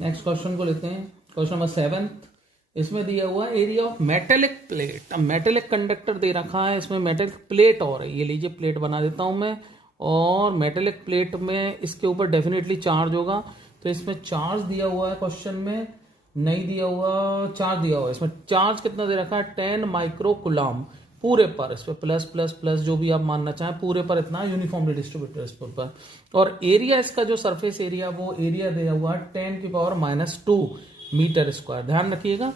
Next question को लेते हैं, क्वेश्चन नंबर 7। इसमें दिया हुआ एरिया ऑफ मेटेलिक प्लेट। अब मेटेलिक कंडक्टर दे रखा है, इसमें मेटेलिक प्लेट और है, ये लीजिए प्लेट बना देता हूं मैं, और मेटेलिक प्लेट में इसके ऊपर डेफिनेटली चार्ज होगा। तो इसमें चार्ज दिया हुआ है, क्वेश्चन में नहीं दिया हुआ, चार्ज दिया हुआ है। इसमें चार्ज कितना दे रखा है, 10 माइक्रो कुलाम पूरे पर, इस पर प्लस प्लस प्लस जो भी आप मानना चाहें, पूरे पर इतना यूनिफॉर्मली डिस्ट्रीब्यूटेड इस पर। और एरिया इसका जो सरफेस एरिया, वो एरिया दिया हुआ है 10⁻⁻2 मीटर स्क्वायर। ध्यान रखिएगा,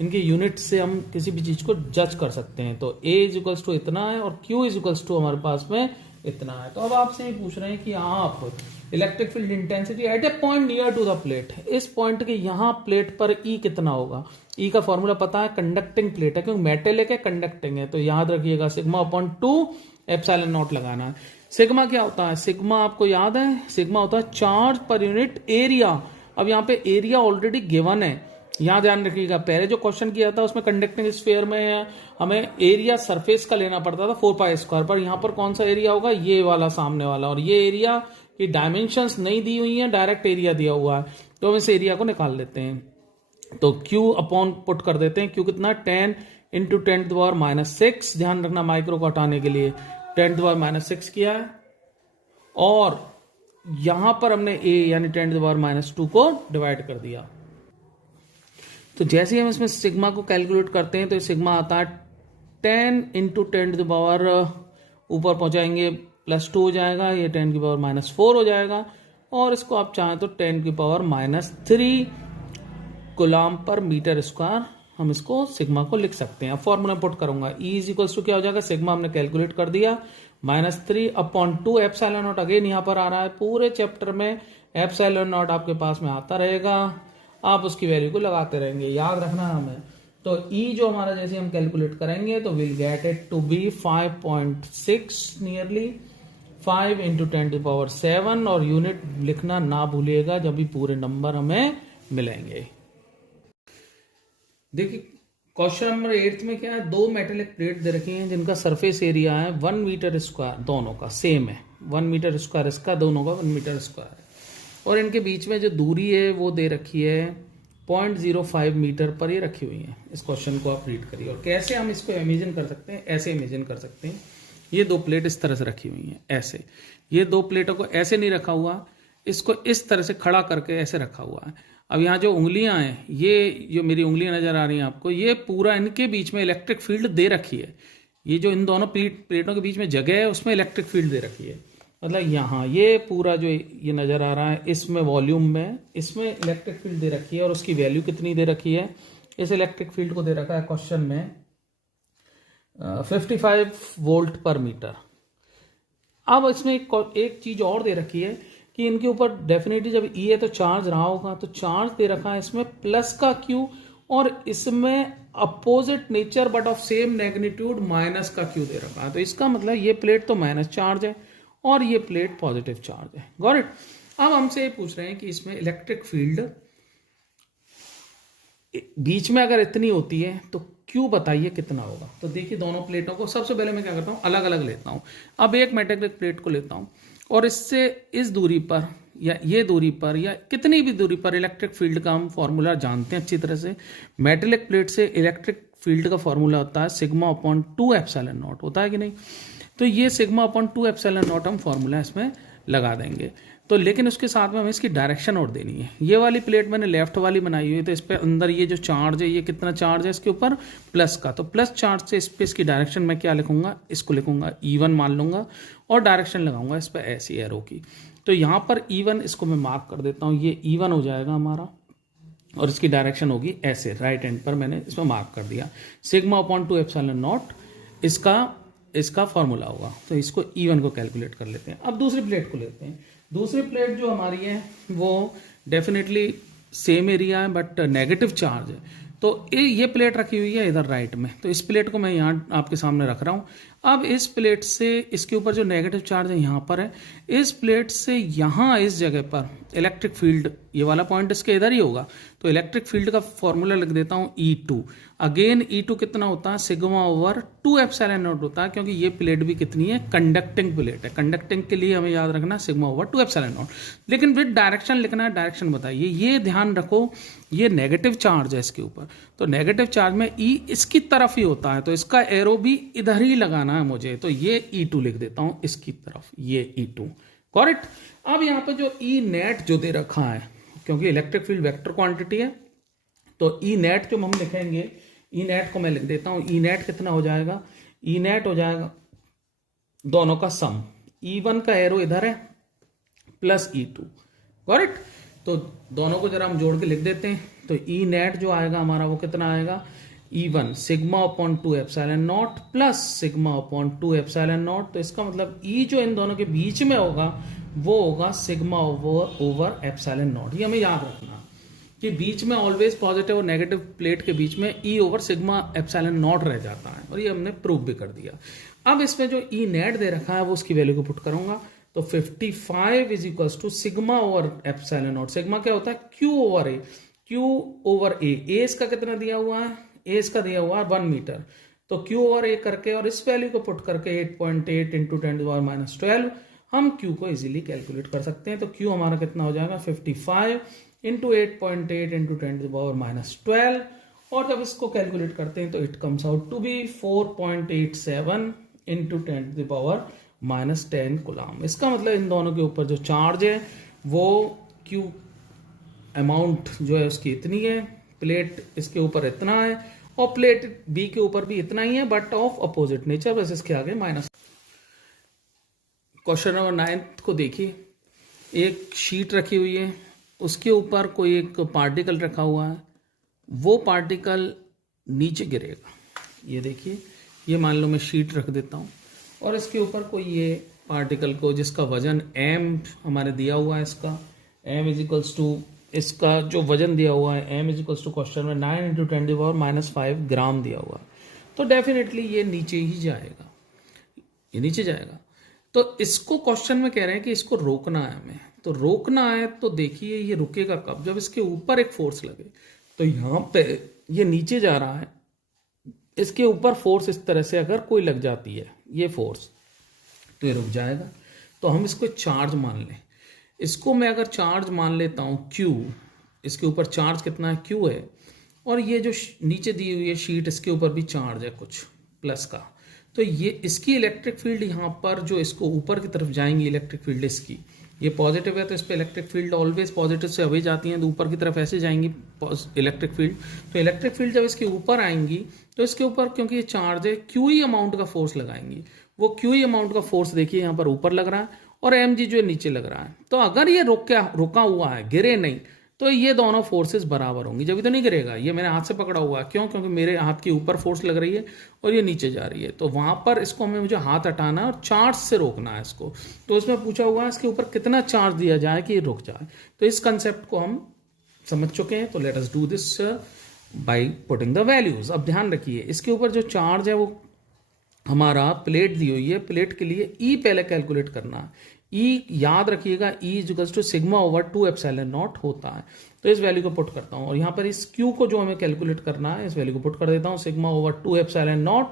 इनके यूनिट से हम किसी भी चीज को जज कर सकते हैं। तो A इक्वल्स टू इतना है और Q इक्वल्स टू हमारे पास में इतना है। तो अब आपसे ये पूछ रहे हैं कि आप electric field intensity at a point near to the plate, इस पॉइंट के यहां प्लेट पर E कितना होगा। E का फॉर्मूला पता है, कंडक्टिंग प्लेट है, क्योंकि मेटेलिक है, कंडक्टिंग है। तो याद रखिएगा सिग्मा अपॉन 2 एप्सिलॉन नॉट लगाना है। सिग्मा क्या होता है, सिग्मा आपको याद है, सिग्मा होता है चार्ज पर यूनिट एरिया। अब यहाँ पे एरिया ऑलरेडी गिवन है, यहां ध्यान रखिएगा। पहले जो क्वेश्चन किया था उसमें कंडक्टिंग स्फीयर में हमें एरिया सरफेस का लेना पड़ता था 4π², पर यहां पर कौन सा एरिया होगा, ये वाला सामने वाला। और ये एरिया की डायमेंशंस नहीं दी हुई है, डायरेक्ट एरिया दिया हुआ है, तो हम इस एरिया को निकाल लेते हैं। तो Q अपॉन पुट कर देते हैं। Q कितना, 10 × 10⁻⁻6। ध्यान रखना माइक्रो को हटाने के लिए 10⁻⁻6 किया है, और यहां पर हमने A यानी 10⁻⁻2 को डिवाइड कर दिया। तो जैसे ही हम इसमें सिग्मा को कैलकुलेट करते हैं तो सिग्मा आता है 10 × 10⁻, ऊपर पहुंचाएंगे +2 हो जाएगा, ये 10⁻⁻4 हो जाएगा, और इसको आप चाहें तो 10⁻³ गुलाम पर मीटर स्क्वायर हम इसको सिग्मा को लिख सकते हैं। अब फॉर्मूला पुट करूंगा, E इक्वल्स टू क्या हो जाएगा, सिग्मा हमने कैलकुलेट कर दिया, -3/2 एप्सिलॉन नॉट। अगेन यहाँ पर आ रहा है, पूरे चैप्टर में एप्सिलॉन नॉट आपके पास में आता रहेगा, आप उसकी वैल्यू को लगाते रहेंगे, याद रखना हमें। तो E जो हमारा जैसे हम कैलकुलेट करेंगे तो will get it to be 5.6 nearly 5 × 10⁻7, और यूनिट लिखना ना भूलिएगा जब भी पूरे नंबर हमें मिलेंगे। देखिए क्वेश्चन नंबर 8 में क्या है, दो मेटेलिक प्लेट दे रखी हैं जिनका सरफेस एरिया है 1 मीटर स्क्वायर, दोनों का सेम है 1 मीटर स्क्वायर, इसका दोनों का 1 मीटर स्क्वायर है, और इनके बीच में जो दूरी है वो दे रखी है 0.05 मीटर पर ये रखी हुई है। इस क्वेश्चन को आप रीड करिए, और कैसे हम इसको इमेजिन कर सकते हैं, ऐसे इमेजिन कर सकते हैं। ये दो प्लेट इस तरह से रखी हुई हैं, ऐसे, ये दो प्लेटों को ऐसे नहीं रखा हुआ, इसको इस तरह से खड़ा करके ऐसे रखा हुआ है। अब यहाँ जो उंगलियां हैं, ये जो मेरी उंगलियां नजर आ रही हैं आपको, ये पूरा इनके बीच में इलेक्ट्रिक फील्ड दे रखी है। ये जो इन दोनों प्लेटों के बीच में जगह है उसमें इलेक्ट्रिक फील्ड दे रखी है। मतलब यहाँ ये पूरा जो ये नजर आ रहा है, इसमें वॉल्यूम में, इसमें इलेक्ट्रिक फील्ड दे रखी है, और उसकी वैल्यू कितनी दे रखी है, इस इलेक्ट्रिक फील्ड को दे रखा है क्वेश्चन में 55 वोल्ट पर मीटर। अब इसमें एक चीज और दे रखी है कि इनके ऊपर डेफिनेटली जब E है तो चार्ज रहा होगा, तो चार्ज दे रखा है इसमें प्लस का Q, और इसमें opposite nature but of same magnitude minus का Q दे रखा है। तो इसका मतलब ये प्लेट तो माइनस चार्ज है और ये प्लेट पॉजिटिव चार्ज है। Got it. अब हमसे ये पूछ रहे हैं कि इसमें इलेक्ट्रिक फील्ड बीच में अगर इतनी होती है तो Q बताइए कितना होगा। तो देखिए दोनों प्लेटों को सबसे पहले मैं क्या करता हूं, अलग अलग लेता हूं। अब एक मेटेलिक प्लेट को लेता हूं और इससे इस दूरी पर या ये दूरी पर या कितनी भी दूरी पर इलेक्ट्रिक फील्ड का हम फॉर्मूला जानते हैं अच्छी तरह से। मेटेलिक प्लेट से इलेक्ट्रिक फील्ड का फॉर्मूला होता है σ/2 एप्सिलॉन नॉट, होता है कि नहीं। तो ये σ/2 एप्सिलॉन नॉट हम फॉर्मूला इसमें लगा देंगे। तो लेकिन उसके साथ में हमें इसकी डायरेक्शन और देनी है। ये वाली प्लेट मैंने लेफ्ट वाली बनाई हुई है, तो इस पे अंदर ये जो चार्ज है, ये कितना चार्ज है इसके ऊपर, प्लस का। तो प्लस चार्ज से इस पे इसकी डायरेक्शन मैं क्या लिखूंगा, इसको लिखूंगा E1 मान लूंगा, और डायरेक्शन लगाऊंगा इस पर ऐसी एरो की। तो यहाँ पर E1 इसको मैं मार्क कर देता हूँ, ये E1 हो जाएगा हमारा, और इसकी डायरेक्शन होगी ऐसे, राइट हैंड पर मैंने इसमें मार्क कर दिया। σ/2 एप्सिलॉन नॉट इसका फॉर्मूला होगा। तो इसको E1 को कैलकुलेट कर लेते हैं। अब दूसरी प्लेट को लेते हैं। दूसरी प्लेट जो हमारी है वो डेफिनेटली सेम एरिया है बट नेगेटिव चार्ज है। तो ये प्लेट रखी हुई है इधर राइट में, तो इस प्लेट को मैं यहाँ आपके सामने रख रहा हूँ। अब इस प्लेट से इसके ऊपर जो नेगेटिव चार्ज है यहाँ पर है, इस प्लेट से यहाँ इस जगह पर इलेक्ट्रिक फील्ड, ये वाला पॉइंट इसके इधर ही होगा, तो इलेक्ट्रिक फील्ड का फॉर्मूला लिख देता हूँ E2। अगेन E2 कितना होता है, सिग्मा ओवर 2 एप्सिलॉन नॉट होता है, क्योंकि ये प्लेट भी कितनी है, कंडक्टिंग प्लेट है। कंडक्टिंग के लिए हमें याद रखना सिग्मा ओवर 2 एप्सिलॉन नॉट। लेकिन विद डायरेक्शन लिखना है, डायरेक्शन बताइए। ये ध्यान रखो, ये नेगेटिव चार्ज है इसके ऊपर, तो नेगेटिव चार्ज में E इसकी तरफ ही होता है, तो इसका एरो भी इधर ही लगाना है मुझे, तो ये E2 लिख देता हूं इसकी तरफ, ये E2। करेक्ट। अब यहाँ पे जो E नेट जो दे रखा है, क्योंकि इलेक्ट्रिक फील्ड वेक्टर क्वांटिटी है, तो E नेट जो हम लिखेंगे, E नेट को मैं लिख देता हूं, E नेट कितना हो जाएगा, E नेट हो जाएगा दोनों का सम, E1 का एरो इधर है प्लस E2। करेक्ट। तो दोनों को जरा हम जोड़ के लिख देते हैं, तो E नेट जो आएगा हमारा वो कितना आएगा, E1 sigma upon 2 epsilon not plus sigma upon 2 epsilon not. तो इसका मतलब E जो इन दोनों के बीच में होगा वो होगा सिग्मा ओवर एप्सिलॉन नॉट। ये हमें याद रखना कि बीच में ऑलवेज पॉजिटिव और नेगेटिव प्लेट के बीच में E over sigma epsilon not रह जाता है, और ये हमने प्रूव भी कर दिया। अब इसमें जो E नेट दे रखा है वो उसकी वैल्यू को पुट करूंगा, तो 55 is equals to sigma over epsilon not. Sigma क्या होता है, Q over A, Q over A। A इसका कितना दिया हुआ है, A इसका दिया हुआ है 1 मीटर, तो Q ओवर A करके और इस वैल्यू को पुट करके 8.8 इंटू 10⁻12 हम Q को इजीली कैलकुलेट कर सकते हैं। तो Q हमारा कितना हो जाएगा, 55 इंटू 8.8 इंटू 10⁻12, और जब इसको कैलकुलेट करते हैं तो it comes out to be 4.87 into 10⁻10 coulomb. इसका मतलब इन दोनों के ऊपर जो चार्ज है वो Q अमाउंट जो है उसकी इतनी है, प्लेट इसके ऊपर इतना है, और प्लेट बी के ऊपर भी इतना ही है, बट ऑफ अपोजिट नेचर, बस इसके आगे माइनस। क्वेश्चन नंबर 9 को देखिए, एक शीट रखी हुई है, उसके ऊपर कोई एक पार्टिकल रखा हुआ है, वो पार्टिकल नीचे गिरेगा। ये देखिए, ये मान लो मैं शीट रख देता हूँ, और इसके ऊपर कोई ये पार्टिकल को जिसका वजन m हमारे दिया हुआ है, इसका m इज इक्वल्स टू, इसका जो वजन दिया हुआ है m is equals to question में 9 इंटू 10⁻5 ग्राम दिया हुआ है, तो डेफिनेटली ये नीचे ही जाएगा, ये नीचे जाएगा। तो इसको क्वेश्चन में कह रहे हैं कि इसको रोकना है हमें, तो रोकना है तो देखिए ये रुकेगा कब, जब इसके ऊपर एक फोर्स लगे। तो यहाँ पे ये नीचे जा रहा है, इसके ऊपर फोर्स इस तरह से अगर कोई लग जाती है, ये फोर्स, तो ये रुक जाएगा। तो हम इसको चार्ज मान लें, इसको मैं अगर चार्ज मान लेता हूँ Q, इसके ऊपर चार्ज कितना है, Q है, और ये जो नीचे दी हुई है शीट, इसके ऊपर भी चार्ज है कुछ प्लस का, तो ये इसकी इलेक्ट्रिक फील्ड यहाँ पर जो इसको ऊपर की तरफ जाएंगी इलेक्ट्रिक फील्ड इसकी, ये पॉजिटिव है तो इस पर इलेक्ट्रिक फील्ड ऑलवेज पॉजिटिव से अवे जाती हैं, तो ऊपर की तरफ ऐसे जाएंगी इलेक्ट्रिक फील्ड। तो इलेक्ट्रिक फील्ड जब इसके ऊपर आएंगी तो इसके ऊपर क्योंकि ये चार्ज है, क्यू ई अमाउंट का फोर्स लगाएंगी। वो क्यू ई अमाउंट का फोर्स देखिए यहाँ पर ऊपर लग रहा है, और एम जी जो है नीचे लग रहा है। तो अगर ये रुका हुआ है, गिरे नहीं, तो ये दोनों फोर्सेस बराबर होंगी, जब तो नहीं गिरेगा। ये मैंने हाथ से पकड़ा हुआ है, क्यों, क्योंकि मेरे हाथ के ऊपर फोर्स लग रही है और ये नीचे जा रही है, तो वहां पर इसको मुझे हाथ हटाना है और चार्ज से रोकना है इसको। तो इसमें पूछा हुआ है इसके ऊपर कितना चार्ज दिया जाए कि ये रुक जाए। तो इस कंसेप्ट को हम समझ चुके हैं, तो let us do this by putting the values. अब ध्यान रखिए, इसके ऊपर जो चार्ज है वो हमारा प्लेट दी हुई है, प्लेट के लिए ई पहले कैलकुलेट करना है। ई याद रखिएगा, E equals to sigma over 2 epsilon not होता है। तो इस वैल्यू को पुट करता हूं, और यहां पर इस क्यू को जो हमें कैलकुलेट करना है, इस वैल्यू को पुट कर देता हूं, सिग्मा ओवर 2 एप्सिलॉन नॉट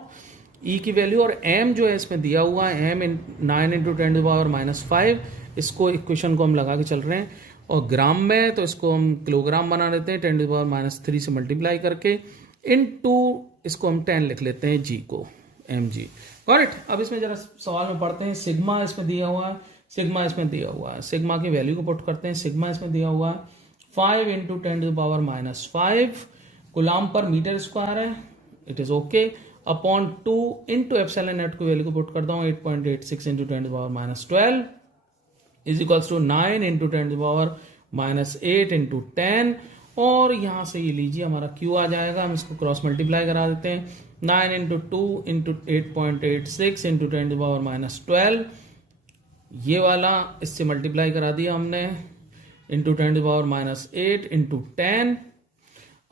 ई की वैल्यू, और एम जो है इसमें दिया हुआ है एम 9 इंटू 10⁻⁵। इसको इक्वेशन को हम लगा के चल रहे हैं, और ग्राम में तो इसको हम किलोग्राम बना लेते हैं 10⁻³ से मल्टीप्लाई करके, इनटू इसको हम 10 लिख लेते हैं जी को, एम जी। करेक्ट। अब इसमें जरा सवाल में पढ़ते हैं, सिग्मा इसमें दिया हुआ है, सिग्मा इसमें दिया हुआ है, सिग्मा की वैल्यू को पुट करते हैं। सिग्मा इसमें दिया हुआ है 5 into 10⁻⁵ coulomb per metre square है, it is okay, upon 2 into epsilon not की वैल्यू को पुट करता हूँ 8.86 into 10⁻12 is equals to 9 into 10⁻8 into 10, और यहां से ये लीजिए हमारा Q आ जाएगा, हम इसको क्रॉस मल्टीप्लाई करा देते हैं, 9 इंटू 2 इंटू 8.86 इंटू 10⁻12, ये वाला इससे मल्टीप्लाई करा दिया हमने, इंटू 10⁻8 इंटू 10।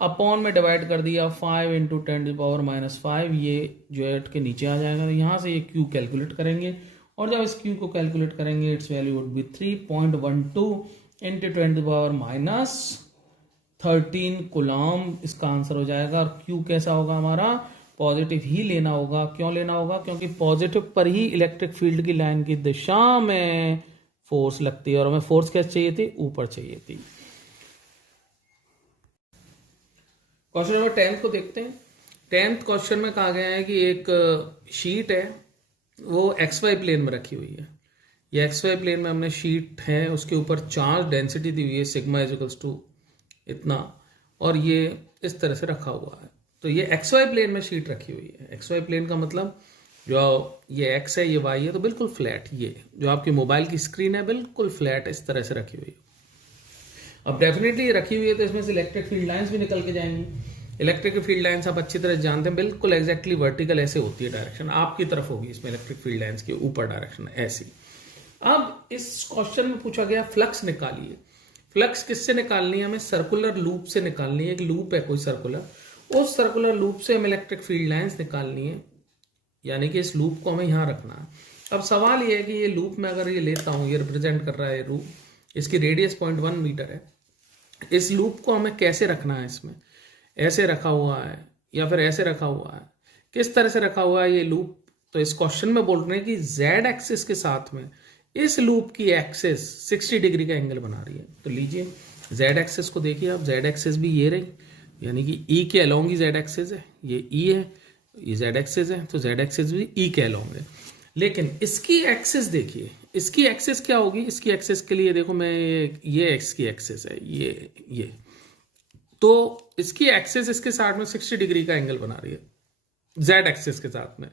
अपॉन में डिवाइड कर दिया 5 इंटू 10⁻⁻5, ये जो है के नीचे आ जाएगा। तो यहाँ से ये क्यू कैलकुलेट करेंगे, और जब इस क्यू को कैलकुलेट करेंगे it's value would be 3.12 into 10⁻13 coulomb इसका आंसर हो जाएगा। और क्यू कैसा होगा हमारा, पॉजिटिव ही लेना होगा। क्यों लेना होगा, क्योंकि पॉजिटिव पर ही इलेक्ट्रिक फील्ड की लाइन की दिशा में फोर्स लगती है, और हमें फोर्स कैसे चाहिए थी, ऊपर चाहिए थी। क्वेश्चन नंबर 10 को देखते हैं। 10th क्वेश्चन में कहा गया है कि एक शीट है, वो XY प्लेन में रखी हुई है। ये XY प्लेन में हमने शीट है, उसके ऊपर चार्ज डेंसिटी दी हुई है सिग्मा इज टू इतना, और ये इस तरह से रखा हुआ है। तो ये XY प्लेन में शीट रखी हुई है। XY प्लेन का मतलब जो ये X है, ये Y है, तो बिल्कुल फ्लैट, ये जो आपकी मोबाइल की स्क्रीन है बिल्कुल फ्लैट इस तरह से रखी हुई है। अब डेफिनेटली ये रखी हुई है तो इसमें से इलेक्ट्रिक फील्ड लाइंस भी निकल के जाएंगी। इलेक्ट्रिक फील्ड लाइंस आप अच्छी तरह जानते हैं, बिल्कुल एग्जैक्टली वर्टिकल ऐसे होती है, डायरेक्शन आपकी तरफ होगी इसमें इलेक्ट्रिक फील्ड लाइंस की ऊपर डायरेक्शन ऐसी। अब इस क्वेश्चन में पूछा गया फ्लक्स निकालिए। फ्लक्स किससे निकालनी है, हमें सर्कुलर लूप से निकालनी है। एक लूप है कोई सर्कुलर, उस सर्कुलर लूप से हमें इलेक्ट्रिक फील्ड लाइंस निकालनी है, यानी कि इस लूप को हमें यहां रखना है। अब सवाल ये है कि ये लूप में अगर ये लेता हूं, ये रिप्रेजेंट कर रहा है लूप, इसकी रेडियस 0.1 मीटर है। इस लूप को हमें कैसे रखना है, इसमें ऐसे रखा हुआ है या फिर ऐसे रखा हुआ है, किस तरह से रखा हुआ है ये लूप। तो इस क्वेश्चन में बोल रहे हैं कि Z एक्सिस के साथ में इस लूप की एक्सिस 60 डिग्री का एंगल बना रही है। तो लीजिए Z एक्सिस को देखिए आप, Z एक्सिस भी ये रही, यानी कि E के अलोंग ही Z एक्सिस है, ये E है, ये Z एक्सिस है, तो Z एक्सिस भी E के अलोंग है। लेकिन इसकी एक्सिस देखिए, इसकी एक्सिस क्या होगी, इसकी एक्सिस के लिए देखो मैं ये X की एक्सिस है, ये तो इसकी एक्सिस इसके साथ में 60 डिग्री का एंगल बना रही है Z एक्सिस के साथ में।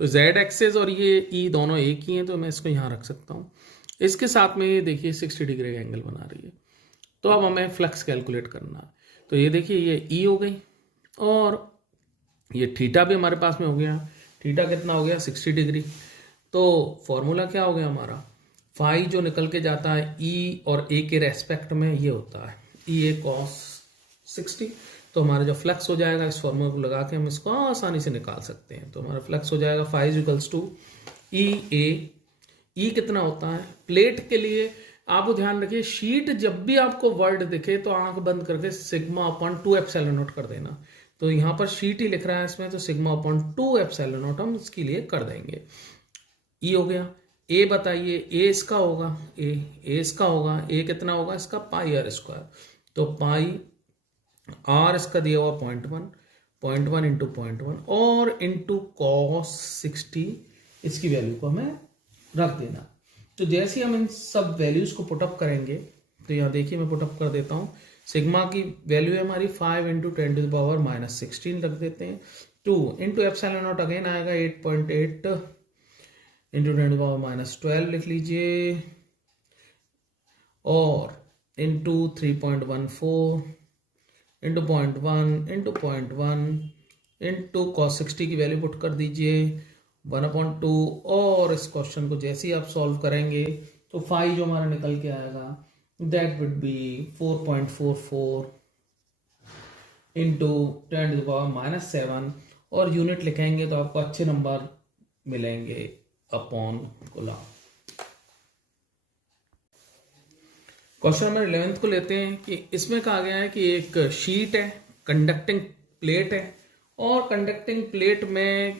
तो Z एक्सिस और ये E दोनों एक ही हैं, तो मैं इसको यहाँ रख सकता हूँ। इसके साथ में ये देखिए 60 डिग्री का एंगल बना रही है। तो अब हमें फ्लक्स कैलकुलेट करना है। तो ये देखिए ये E हो गई, और ये थीटा भी हमारे पास में हो गया। थीटा कितना हो गया, 60 डिग्री। तो फॉर्मूला क्या हो गया हमारा, फाई जो निकल के जाता है E और A के रेस्पेक्ट में, ये होता है EA cos 60। तो हमारा जो फ्लक्स हो जाएगा, इस फॉर्मूला को लगा के हम इसको आसानी से निकाल सकते हैं। तो हमारा फ्लक्स हो जाएगा phi equals to EA। E कितना होता है प्लेट के लिए, आप ध्यान रखिए, शीट जब भी आपको वर्ड दिखे तो आंख बंद करके सिग्मा अपॉन 2 एप्सिलॉन नॉट कर देना। तो यहाँ पर शीट ही लिख रहा है इसमें, तो सिग्मा अपॉन 2 एप्सिलॉन नॉट हम इसके लिए कर देंगे। E हो गया। A बताइए, A इसका होगा, A इसका होगा, A कितना होगा इसका, पाई आर स्क्वायर। तो पाई आर इसका दिया हुआ 0.1 इंटू 0.1 और इंटू कॉस 60, इसकी वैल्यू को हमें रख देना। तो जैसे ही हम इन सब वैल्यूज को पुटअप करेंगे, तो यहाँ देखिए मैं पुटअप कर देता हूँ। सिग्मा की वैल्यू है हमारी 5 इंटू 10⁻⁻16 रख देते हैं। 2 इंटू एप्सिलॉन नॉट अगेन आएगा 8.8 इंटू 10⁻12 लिख लीजिए, और into 3.14 into 0.1 into 0.1 into cos 60 की वैल्यू पुट कर दीजिए 1/2। और इस क्वेश्चन को जैसे ही आप सॉल्व करेंगे तो फाई जो हमारा निकल के आएगा दैट वुड बी 4.44 इंटू 10⁻⁻7, और यूनिट लिखेंगे तो आपको अच्छे नंबर मिलेंगे अपॉन कूलम। क्वेश्चन नंबर 11 को लेते हैं कि इसमें कहा गया है कि एक शीट है, कंडक्टिंग प्लेट है, और कंडक्टिंग प्लेट में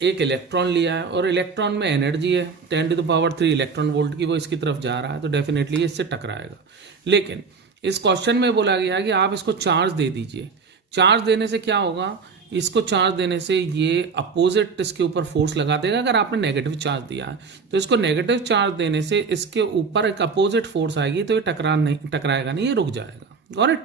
एक इलेक्ट्रॉन लिया है, और इलेक्ट्रॉन में एनर्जी है 10⁻³ इलेक्ट्रॉन वोल्ट की, वो इसकी तरफ जा रहा है, तो डेफिनेटली इससे टकराएगा। लेकिन इस क्वेश्चन में बोला गया है कि आप इसको चार्ज दे दीजिए। चार्ज देने से क्या होगा, इसको चार्ज देने से ये अपोजिट इसके ऊपर फोर्स लगा देगा। अगर आपने नेगेटिव चार्ज दिया है तो इसको नेगेटिव चार्ज देने से इसके ऊपर एक अपोजिट फोर्स आएगी, तो ये टकराएगा नहीं, ये रुक जाएगा। Got it.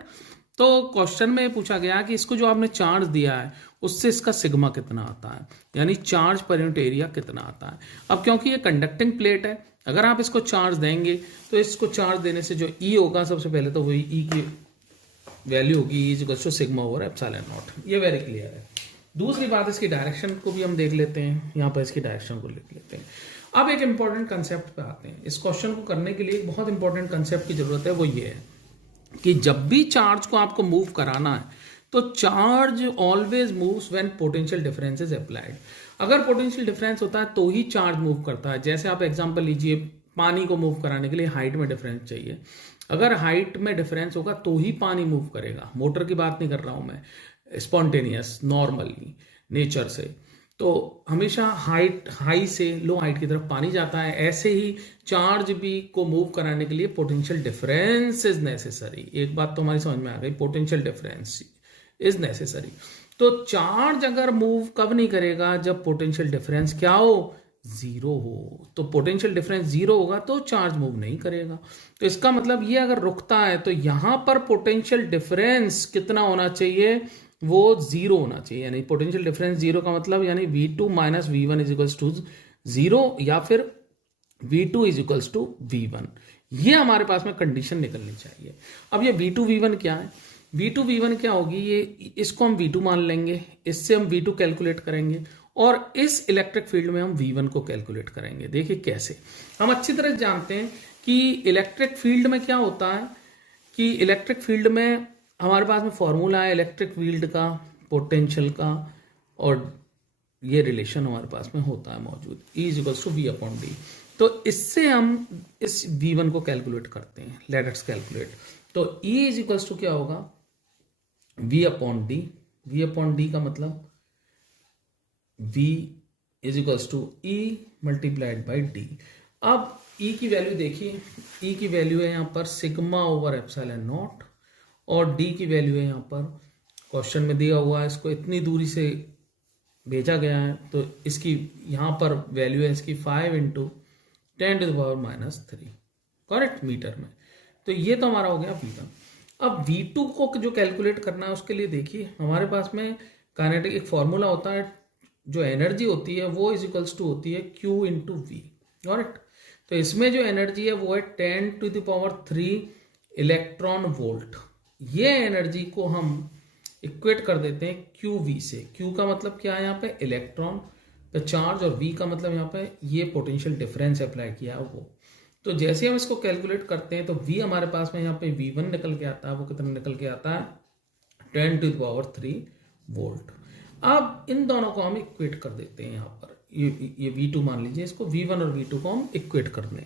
तो क्वेश्चन में पूछा गया कि इसको जो आपने चार्ज दिया है उससे इसका सिग्मा कितना आता है, यानी चार्ज पर यूनिट एरिया कितना आता है। अब क्योंकि ये कंडक्टिंग प्लेट है, अगर आप इसको चार्ज देंगे तो इसको चार्ज देने से जो E होगा, सबसे पहले तो वही E की वैल्यू होगी E sigma over epsilon not, ये वेरी क्लियर है। दूसरी बात, इसकी डायरेक्शन को भी हम देख लेते हैं, यहाँ पर इसकी डायरेक्शन को लिख लेते हैं। अब एक इंपॉर्टेंट कंसेप्ट पे आते हैं। इस क्वेश्चन को करने के लिए एक बहुत इंपॉर्टेंट कंसेप्ट की जरूरत है, वो ये है कि जब भी चार्ज को आपको मूव कराना है तो charge always moves when potential difference is applied. अगर पोटेंशियल डिफरेंस होता है तो ही चार्ज मूव करता है। जैसे आप एग्जांपल लीजिए, पानी को मूव कराने के लिए हाइट में डिफरेंस चाहिए। अगर हाइट में डिफरेंस होगा तो ही पानी मूव करेगा। मोटर की बात नहीं कर रहा हूं मैं, स्पॉन्टेनियस नॉर्मली नेचर से। तो हमेशा हाइट हाई से लो हाइट की तरफ पानी जाता है। ऐसे ही चार्ज भी को मूव कराने के लिए पोटेंशियल डिफरेंस इज नेसेसरी। एक बात तो हमारी समझ में आ गई, पोटेंशियल डिफरेंस इज नेसेसरी। तो चार्ज अगर मूव कब नहीं करेगा, जब पोटेंशियल डिफरेंस क्या हो, जीरो हो। तो पोटेंशियल डिफरेंस जीरो होगा तो चार्ज मूव नहीं करेगा। तो इसका मतलब ये अगर रुकता है तो यहां पर पोटेंशियल डिफरेंस कितना होना चाहिए, वो जीरो होना चाहिए। यानी पोटेंशियल डिफरेंस जीरो का मतलब यानी V2 minus V1 is equals to zero, या फिर V2 is equals to V1। ये हमारे पास में कंडीशन निकलनी चाहिए। अब ये V2 V1 क्या है, V2 V1 क्या होगी, ये इसको हम V2 मान लेंगे, इससे हम V2 कैलकुलेट करेंगे और इस इलेक्ट्रिक फील्ड में हम V1 को कैलकुलेट करेंगे। देखिए कैसे, हम अच्छी तरह जानते हैं कि इलेक्ट्रिक फील्ड में क्या होता है, कि इलेक्ट्रिक फील्ड में हमारे पास में फॉर्मूला है इलेक्ट्रिक फील्ड का, पोटेंशियल का, और ये रिलेशन हमारे पास में होता है मौजूद, E is equals to V upon D. तो इससे हम इस V1 को कैलकुलेट करते हैं। Let us calculate. तो E इज इक्वल्स टू क्या होगा, V upon D. V upon D का मतलब V is equals to E multiplied by D. अब E की वैल्यू देखिए, E की वैल्यू है यहाँ पर सिग्मा ओवर एप्सिलॉन नॉट, और D की वैल्यू है यहाँ पर क्वेश्चन में दिया हुआ है, इसको इतनी दूरी से भेजा गया है तो इसकी यहाँ पर वैल्यू है इसकी 5 इंटू 10⁻³ करेक्ट मीटर में। तो ये तो हमारा हो गया V1। अब V2 को जो कैलकुलेट करना है उसके लिए देखिए हमारे पास में काइनेटिक एक फॉर्मूला होता है, जो एनर्जी होती है वो इज इक्वल्स टू होती है Q इंटू वी, करेक्ट। तो इसमें जो एनर्जी है वो है 10⁻³ इलेक्ट्रॉन वोल्ट। ये एनर्जी को हम इक्वेट कर देते हैं QV से। Q का मतलब क्या है यहाँ पे, इलेक्ट्रॉन पे चार्ज, और V का मतलब यहाँ पे ये पोटेंशियल डिफरेंस अप्लाई किया है वो। तो जैसे हम इसको कैलकुलेट करते हैं तो V हमारे पास में यहाँ पे V1 निकल के आता है, वो कितना निकल के आता है 10⁻³ वोल्ट। अब इन दोनों को हम इक्वेट कर देते हैं यहाँ पर, ये V2 मान लीजिए, इसको V1 और V2 को हम इक्वेट कर दें।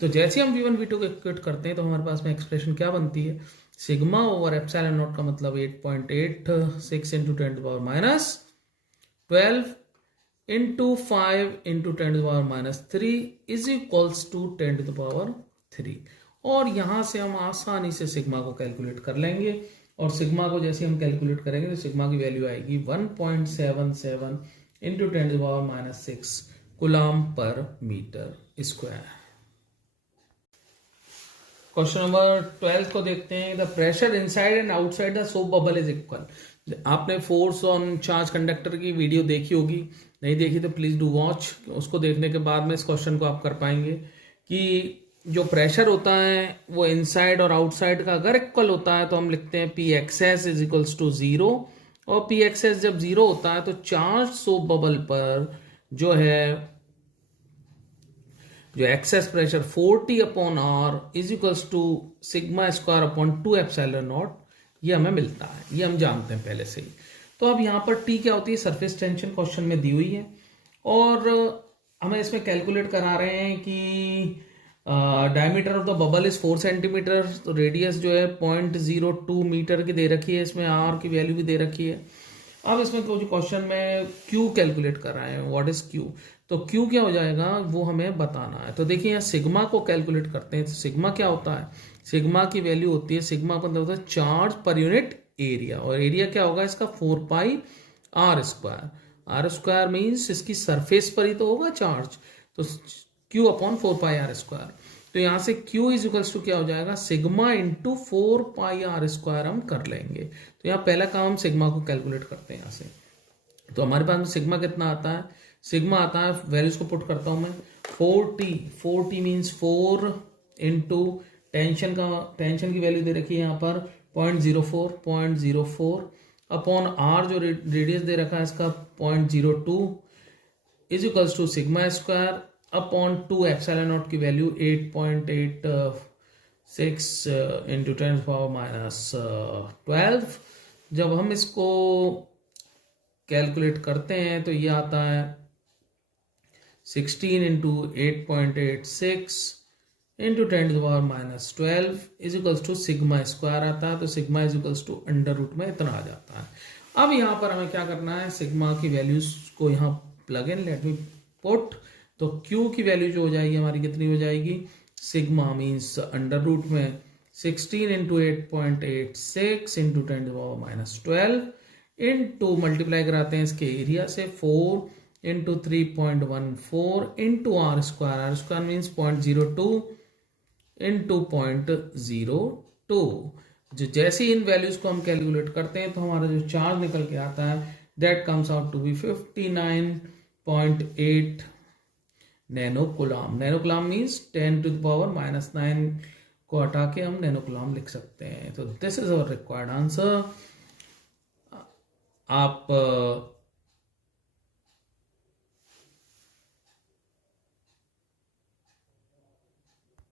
तो जैसे हम V1 V2 को इक्वेट करते हैं तो हमारे पास में एक्सप्रेशन क्या बनती है, सिग्मा ओवर एप्सिलॉन नॉट का मतलब 8.86 into 10⁻12 into 5 into 10⁻³ is equals to 10⁻3। और यहां से हम आसानी से सिग्मा को कैलकुलेट कर लेंगे, और सिग्मा को जैसे हम कैलकुलेट करेंगे तो सिग्मा की वैल्यू आएगी 1.77 into 10⁻6 coulomb per metre square. Question number 12 को देखते हैं। The pressure inside and outside the soap bubble is equal. आपने फोर्स ऑन चार्ज कंडक्टर की वीडियो देखी होगी, नहीं देखी तो प्लीज डू वॉच। उसको देखने के बाद में इस क्वेश्चन को आप कर पाएंगे कि जो प्रेशर होता है वो इनसाइड और आउटसाइड का अगर इक्वल होता है तो हम लिखते हैं Pxs इज इक्वल्स टू 0, और Pxs जब 0 होता है तो चार्ज सोप बबल पर जो है जो excess pressure 40/R is equals to sigma square upon 2 epsilon not, ये हमें मिलता है, ये हम जानते हैं पहले से ही। तो अब यहाँ पर T क्या होती है, सरफेस टेंशन क्वेश्चन में दी हुई है, और हमें इसमें कैलकुलेट करा रहे हैं कि diameter of the bubble is 4 centimetre, तो रेडियस जो है 0.02 मीटर की दे रखी है, इसमें R की वैल्यू भी दे रखी है। अब इसमें जो क्वेश्चन में Q कैलकुलेट कर रहे हैं, व्हाट इज Q, तो Q क्या हो जाएगा वो हमें बताना है। तो देखिए यहाँ सिग्मा को कैलकुलेट करते हैं, तो सिग्मा क्या होता है, सिग्मा की वैल्यू होती है, सिग्मा का मतलब होता है चार्ज पर यूनिट एरिया, और एरिया क्या होगा इसका 4πr²। R² मीन्स इसकी सरफेस पर ही तो होगा चार्ज, तो Q अपॉन 4πr²। तो यहाँ से Q इज इक्वल्स टू क्या हो जाएगा, सिग्मा इंटू 4πr² हम कर लेंगे। तो यहाँ पहला काम हम सिग्मा को कैलकुलेट करते हैं यहाँ से। तो हमारे पास में सिग्मा कितना आता है, सिग्मा आता है, वैल्यूज को पुट करता हूं मैं, 4T मीन्स 4 इंटू टेंशन की वैल्यू दे रखी है यहाँ पर 0.04 अपॉन R जो रेडियस दे रखा है इसका 0.02 is equals to sigma square upon 2 epsilon not की वैल्यू 8.8 6 इंटू 10⁻⁻12। जब हम इसको कैलकुलेट करते हैं तो ये आता है 16 into 8.86 into 10⁻⁻12 is equals to sigma square आता है। तो sigma is equals to under root में इतना आ जाता है। अब यहाँ पर हमें क्या करना है, सिग्मा की वैल्यूज को यहाँ plug in, let me put. तो Q की वैल्यू जो हो जाएगी हमारी कितनी हो जाएगी, सिग्मा मीन्स अंडर रूट में 16 इंटू 8.86 इंटू 10⁻⁻12 इंटू मल्टीप्लाई कराते हैं इसके एरिया से 4 into 3.14 into R square means 0.02 into 0.02। जो जैसे ही इन वैल्यूज को हम कैलकुलेट करते हैं तो हमारा जो चार्ज निकल के आता है that comes out to be 59.8 nano coulomb. Nano coulomb means 10⁻⁻9 को हटा के हम नैनो कूलम लिख सकते हैं। तो this is our required answer. आप